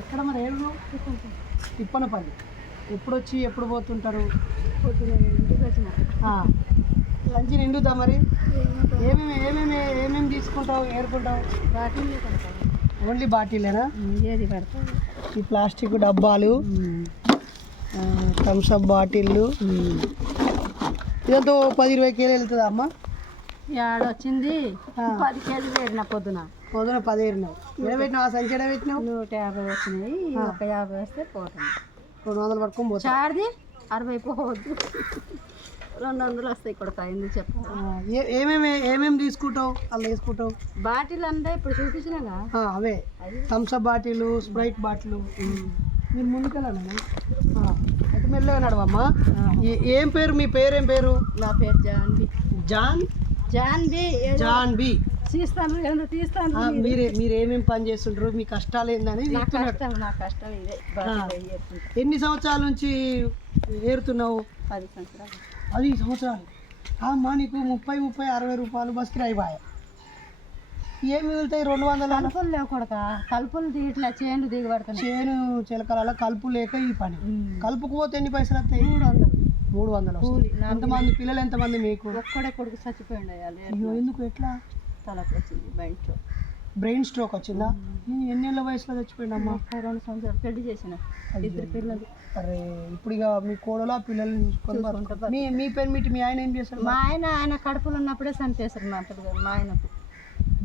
ఎక్కడ మరి ఏడు తిప్పనపల్లి ఎప్పుడు వచ్చి ఎప్పుడు పోతుంటారు. లంచ్ నిండుద్దా మరి? ఏమేమి ఏమేమి ఏమేమి తీసుకుంటావు ఏరుకుంటావు? ఓన్లీ బాటిలేనా? ఏది ఈ ప్లాస్టిక్ డబ్బాలు థమ్స్అప్ బాటిళ్ళు ఇదంతా పది ఇరవై కేలు వెళ్తుందా అమ్మ? ఏడొచ్చింది. పది కేజీలు వేరిన పొద్దున. పొద్దున పది ఏరినావు ఎడబెట్టినావు ఆ సంచి ఎడబెట్టినావు నూట యాభై వచ్చినాయి. ఒక యాభై వస్తే పోతుంది. రెండు వందలు పట్టుకొని పోతావు. చార్ది? అరవై పోవద్దు. రెండు వందలు వస్తాయి చెప్పాలి ఆ, ఏ- ఏమేమి ఏమేమి తీసుకుంటావు? అలా వేసుకుంటావు బాటిల్ అంటే ఇప్పుడు చూపించినాగా? అవే. Thums Up bottle Sprite bottle. మీరు ముందుకెళ్ళండి అయితే మెల్లగా నడవమ్మా. ఏ- పేరు? మీ పేరు పేరు? నా పేరు జాన్వి. జాన్? జాన్వి ఏదో జాన్ బి తీస్తాను ఏదో తీస్తాను మీరే. మీరు ఏమేమి పని చేస్తుంటారు మీ కష్టాలు ఏందని నా కష్టం నా కష్టం ఇదే. ఎన్ని సంవత్సరాల నుంచి ఏరుతున్నావు? పది సంవత్సరాలు. అది సంవత్సరాలు. అమ్మా నీకు ముప్పై ముప్పై అరవై రూపాయలు బస్ కిరాయి బాయ్. ఏమి మిగులుతాయి? రెండు వందల కలుపులు లేవు కొడక. కలుపులు తీయట్లే చేనులు దిగబడుతున్నాయి చేను చిలకల కలుపు లేక ఈ పని. కలుపుకు పోతే ఎన్ని పైసలు వస్తాయి? మూడు వందలు. మూడు వందలు ఎంతమంది పిల్లలు ఎంతమంది మీకు? ఒక్కడే కొడుకు చచ్చిపోయిండు ఎందుకు ఎట్లా? తలకు వచ్చింది బయట బ్రెయిన్ స్ట్రోక్ వచ్చిందా? నేను ఎన్ని ఏళ్ళ వయసులో చచ్చిపోయిందమ్మా ముప్పై రెండు సంవత్సరాలు పెళ్ళి చేసిన. ఇద్దరు పిల్లలు. అరే ఇప్పుడు ఇక మీ కోడలు పిల్లల్ని చూసుకొని. మీ మీ మీటి మీ ఆయన ఏం చేస్తారు మా ఆయన ఆయన కడుపులో ఉన్నప్పుడే చంపేశారు మా మా ఆయనకు.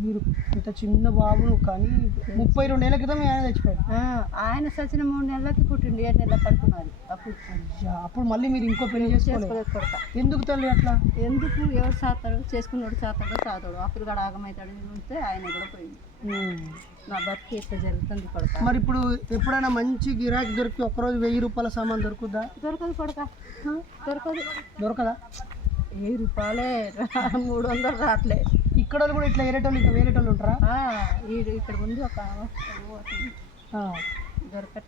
మీరు ఇంత చిన్న బాబును కానీ ముప్పై రెండు ఏళ్ళ క్రితం ఆయన చచ్చిపోయాడు. ఆయన చచ్చిన మూడు నెలలకి పుట్టిండు ఏడు నెలల కడుపున్నది అప్పుడు అప్పుడు మళ్ళీ మీరు ఇంకో పెళ్ళి చేసుకోలేదు. కొడక. ఎందుకు తల్లి అట్లా? ఎందుకు? ఎవరు చేస్తాడు చేసుకున్నాడు చేస్తాడో చాతాడు అప్పుడు కూడా ఆగమవుతాడు ఉంటే ఆయన కూడా పోయింది. నా బతికి ఇట్లా జరుగుతుంది కొడక? మరి ఇప్పుడు ఎప్పుడైనా మంచి గిరాకీ దొరికి ఒక్కరోజు వెయ్యి రూపాయల సామాన్ దొరుకుద్దా? దొరకదు కొడక. దొరకదు. దొరకదా? వెయ్యి రూపాయలే మూడు వందలు రావట్లే ఇక్కడ వాళ్ళు కూడా ఇట్లా వేరేటోళ్ళు ఇంకా వేరేటోళ్ళు ఉంటారా? ఇక్కడ ఉంది ఒక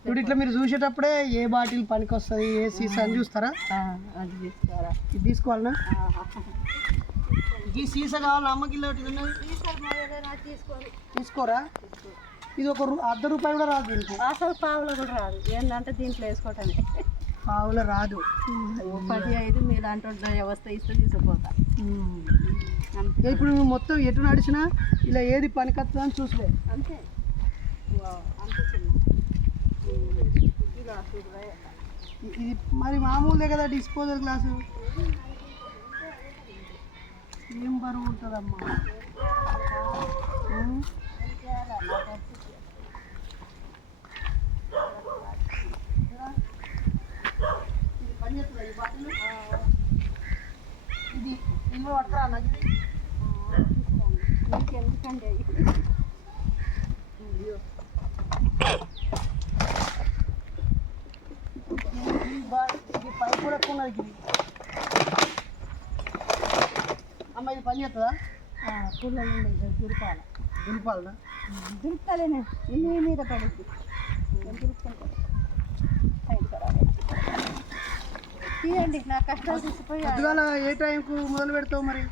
ఇప్పుడు ఇట్లా మీరు చూసేటప్పుడే ఏ బాటిల్ పనికి వస్తుంది ఏ సీసా అని చూస్తారా? అది తీసుకోరా ఇది తీసుకోవాలనా? ఈ సీసా కావాలా అమ్మకి తీసుకోరా? ఇది ఒక అర్ధ రూపాయి కూడా రాదు అసలు పావులో కూడా రాదు. ఏంటంటే దీంట్లో వేసుకోవటమే. పావుల రాదు. ఓ పది ఐదు మీలాంటి వాళ్ళ వ్యవస్థ ఇస్తే తీసుకుపోతా. ఇప్పుడు నువ్వు మొత్తం ఎటు నడిచినా ఇలా ఏది పనికొస్తుందని అని చూసలే. అంతే. ఇది మరి మామూలుదే కదా డిస్పోజల్ గ్లాసు ఏం బరువు ఉంటుందమ్మా? ఉం? ఇది పని ఈ ఇది ఇల్లు ఇది? మీకు ఎందుకండి ఇది కూడా ఉన్నది ఇది అమ్మ ఇది పని చేస్తుందా పుల్లలు దురకాల దులిపాలనా దురుకుతలేనే ఇన్ని మీద పడుద్ది థ్యాంక్ యూ తీయండి నా కష్టాలు తీసిపోయి పొద్దుగాల ఏ టైంకు మొదలు పెడతావు మరి?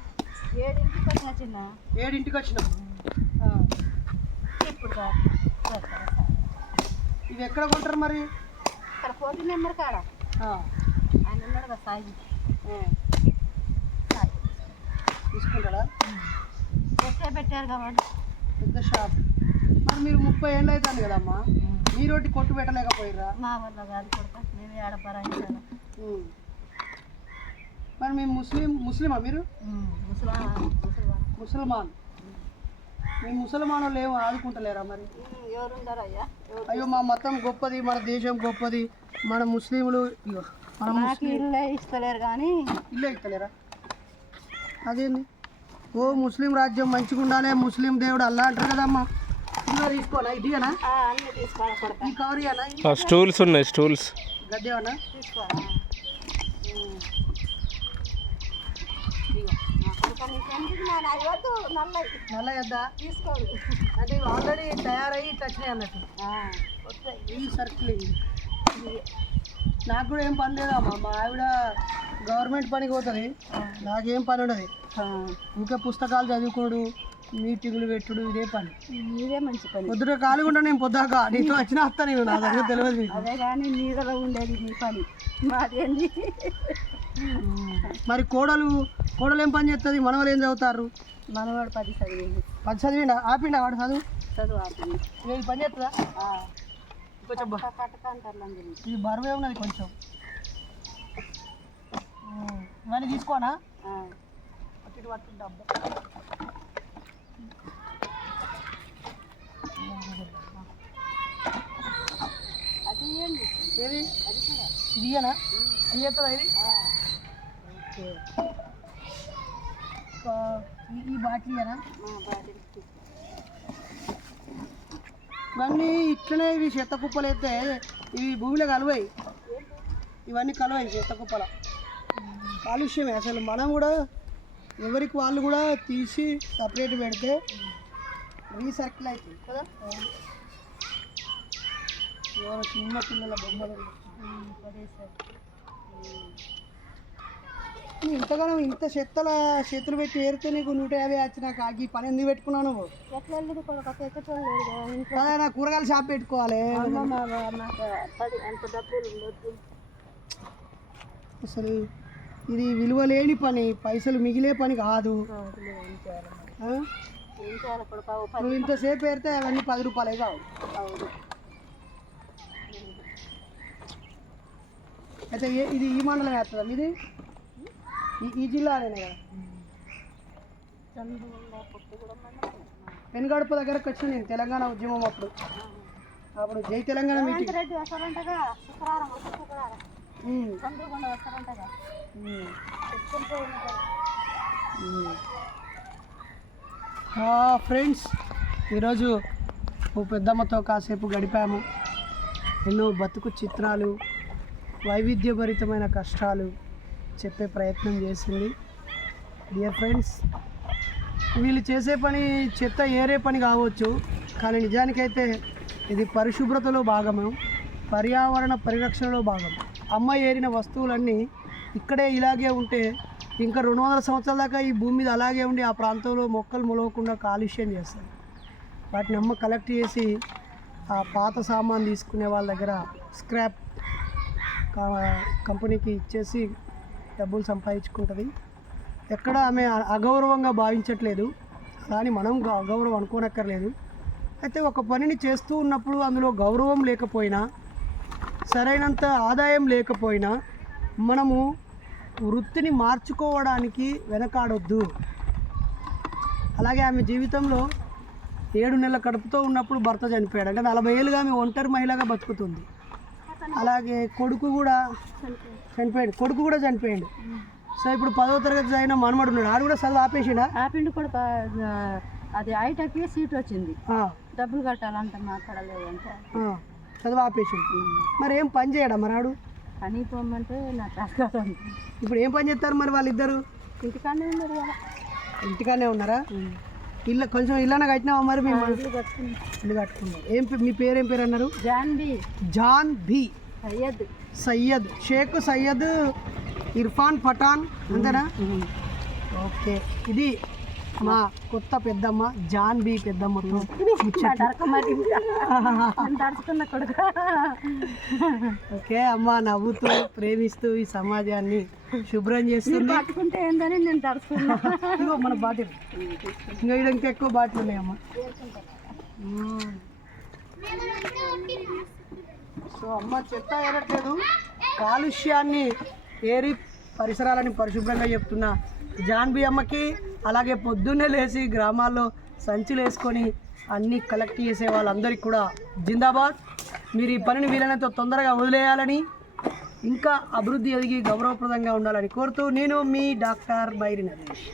ఏడింటికి వచ్చిన చిన్న? ఏడింటికి వచ్చినావు? ఇప్పుడు రా. రా, రా, రా. ఇవి ఎక్కడ కొంటారు మరి? ఇక్కడ కోటి నెంబర్ కాడ. ఆ, ఆయన ఉన్నాడు కదా సాయి. ఆ, సాయి. తీసుకుంటాడా? ఎట్టే పెట్టారు కాబట్టి. పెద్ద షాప్. మరి మీరు ముప్పై ఏళ్ళు అవుతుంది కదమ్మా? మీరోటి కొట్టు పెట్టలేకపోయిర్రా? మా వల్ల కాదు కొడతా. మేము ఏడ పరాయించాలి ఉం. మరి మీ ముస్లిం ముస్లిమా మీరు? ముసల్మాన్ మీ ముసల్మాన్ వాళ్ళు ఏమో ఆదుకుంటలేరా మరి? అయ్యా మా మతం గొప్పది మన దేశం గొప్పది మన ముస్లింలు మన ఇల్లే ఇస్తలేరు కానీ ఇల్లే ఇస్తలేరా? అదేంది? ఓ ముస్లిం రాజ్యం మంచిగా ఉండాలి ముస్లిం దేవుడు అల్లా అంటారు కదమ్మా. తీసుకోవాలి ఈ కవర్ స్టూల్స్ ఉన్నాయి స్టూల్స్. గడ్డేవనా తీసుకోవాలా వద్దు నల్లది నల్ల గద్దా తీసుకోవాలి అంటే ఇవి ఆల్రెడీ తయారయ్యి ఇట్లా వచ్చినాయి అన్నట్టు. ఈ సర్కిల్ నాకు కూడా ఏం పని లేదమ్మా మా ఆవిడ గవర్నమెంట్ పనికి పోతుంది. నాకేం పని ఉండదు. ఇంకా పుస్తకాలు చదువుకోడు. మీటింగులు పెట్టుడు ఇదే పని. మీదే మంచి పని. పొద్దున ఉంటా నేను పొద్దాక నీతో వచ్చిన వస్తా నేను నా దగ్గర తెలియదు. అదే కానీ నీడలో ఉండేది మీ పని. మాదేంది? మరి కోడలు కోడలు ఏం పని చేస్తుంది మనవలు ఏం చదువుతారు? మనవాడు పది చదివింది పది చదివిండా? ఆపిండా వాడు చదువు? చదువు ఆపింది ఇక ఈ పని చేస్తుందా కొంచెం. ఇది బరువే ఉన్నది కొంచెం? ఇవన్నీ తీసుకోనా? అటు ఇటు పట్టుకుంటా ఏది ఇది ఇయ్యనా ఇది ఈ- బాటిల్ ఇవన్నీ ఇట్లనే ఇవి చెత్త కుప్పలు అయితే ఇవి భూమిలో కలవాయి ఇవన్నీ కలవాయి చెత్త కుప్పల. కాలుష్యమే అసలు. మనం కూడా ఎవరికి వాళ్ళు కూడా తీసి సపరేట్ పెడితే రీసర్కిల్ అవుతుంది కదా? ఎవరో చిన్న పిల్లల బొమ్మలు ఇంతగానో ఇంత చెత్తల చేతులు పెట్టి ఏరితే నీకు నూట యాభై వచ్చినాక ఆగి పని ఎందుకు పెట్టుకున్నావు నువ్వు? నా కూరగాయల షాప్ పెట్టుకోవాలి. అసలు ఇది విలువ లేని పని పైసలు మిగిలే పని కాదు. నువ్వు ఇంతసేపు పెడితే అవన్నీ పది రూపాయలే కావు. అయితే ఇది ఈ మండలం వేస్తుందా ఇది ఈ- జిల్లానే కదా? వెనుగడప దగ్గరకు వచ్చిన నేను తెలంగాణ ఉద్యమం అప్పుడు. అప్పుడు జై తెలంగాణ మీటింగ్. చంద్రకొండ వస్తారంటగా ఫ్రెండ్స్ ఈరోజు ఓ పెద్దమ్మతో కాసేపు గడిపాము. ఎన్నో బతుకు చిత్రాలు వైవిధ్యభరితమైన కష్టాలు చెప్పే ప్రయత్నం చేసింది. డియర్ ఫ్రెండ్స్ వీళ్ళు చేసే పని చెత్త ఏరే పని కావచ్చు కానీ నిజానికైతే ఇది పరిశుభ్రతలో భాగము పర్యావరణ పరిరక్షణలో భాగం అమ్మ ఏరిన వస్తువులన్నీ ఇక్కడే ఇలాగే ఉంటే ఇంకా రెండు వందల సంవత్సరాల దాకా ఈ భూమి మీద అలాగే ఉండి ఆ ప్రాంతంలో మొక్కలు మొలవకుండా కాలుష్యం చేస్తాయి. వాటిని అమ్మ కలెక్ట్ చేసి ఆ పాత సామాన్ తీసుకునే వాళ్ళ దగ్గర స్క్రాప్ కంపెనీకి ఇచ్చేసి డబ్బులు సంపాదించుకుంటుంది. ఎక్కడ ఆమె అగౌరవంగా భావించట్లేదు. అలా అని మనం అగౌరవం అనుకోనక్కర్లేదు. అయితే ఒక పనిని చేస్తూ ఉన్నప్పుడు అందులో గౌరవం లేకపోయినా సరైనంత ఆదాయం లేకపోయినా మనము వృత్తిని మార్చుకోవడానికి వెనకాడొద్దు. అలాగే ఆమె జీవితంలో ఏడు నెలల కడుపుతో ఉన్నప్పుడు భర్త చనిపోయాడు. అంటే నలభై ఏళ్ళుగా ఆమె ఒంటరి మహిళగా బతుకుతుంది. అలాగే కొడుకు కూడా చనిపోయాడు. కొడుకు కూడా చనిపోయాడు. సో ఇప్పుడు పదో తరగతి చదివిన మనమడు ఉన్నాడు. ఆడు కూడా చదువు ఆపేసిండా? ఆ పిండి కూడా అది ఐటకి సీట్ వచ్చింది. డబ్బులు కట్టాలంటే మాట్లాడలేదంటే. చదువు ఆపేసిండు మరి ఏం పని చేయడా మరి ఆడు? పని పోమంటే నాకు ఇప్పుడు ఏం పని చేస్తారు మరి వాళ్ళిద్దరు? ఇంటికాడే ఉన్నారు కదా ఇంటికానే ఉన్నారా? ఇల్లు కొంచెం ఇల్లన కట్టినావా మరి మేము ఇల్లు కట్టుకుని ఇల్లు కట్టుకున్నాం ఏం మీ పేరు ఏం పేరు అన్నారు? జాన్బీ జాన్ బి. సయ్యద్. సయ్యద్. షేక్ సయ్యద్ ఇర్ఫాన్ పఠాన్ అంతేనా? ఓకే. ఇది మా కొత్త పెద్దమ్మ జాన్ బి కొడుకు. ఓకే అమ్మ నవ్వుతూ ప్రేమిస్తూ ఈ సమాజాన్ని శుభ్రం చేస్తుంది. పట్టుకుంటే ఏందని నేను మన బాటిల్. ఇంకా ఇంకా ఎక్కువ బాటిల్ ఉన్నాయమ్మా మ్మ్. సో అమ్మ చెత్త ఏరట్లేదు. కాలుష్యాన్ని ఏరి పరిసరాలని పరిశుభ్రంగా చెప్తున్న జాన్బి అమ్మకి అలాగే పొద్దున్నే లేచి గ్రామాల్లో సంచులు వేసుకొని అన్నీ కలెక్ట్ చేసే వాళ్ళందరికీ కూడా జిందాబాద్. మీరు ఈ పనిని వీలైనంత తొందరగా వదిలేయాలని ఇంకా అభివృద్ధి ఎదిగి గౌరవప్రదంగా ఉండాలని కోరుతూ నేను మీ డాక్టర్ బైరి నరేష్.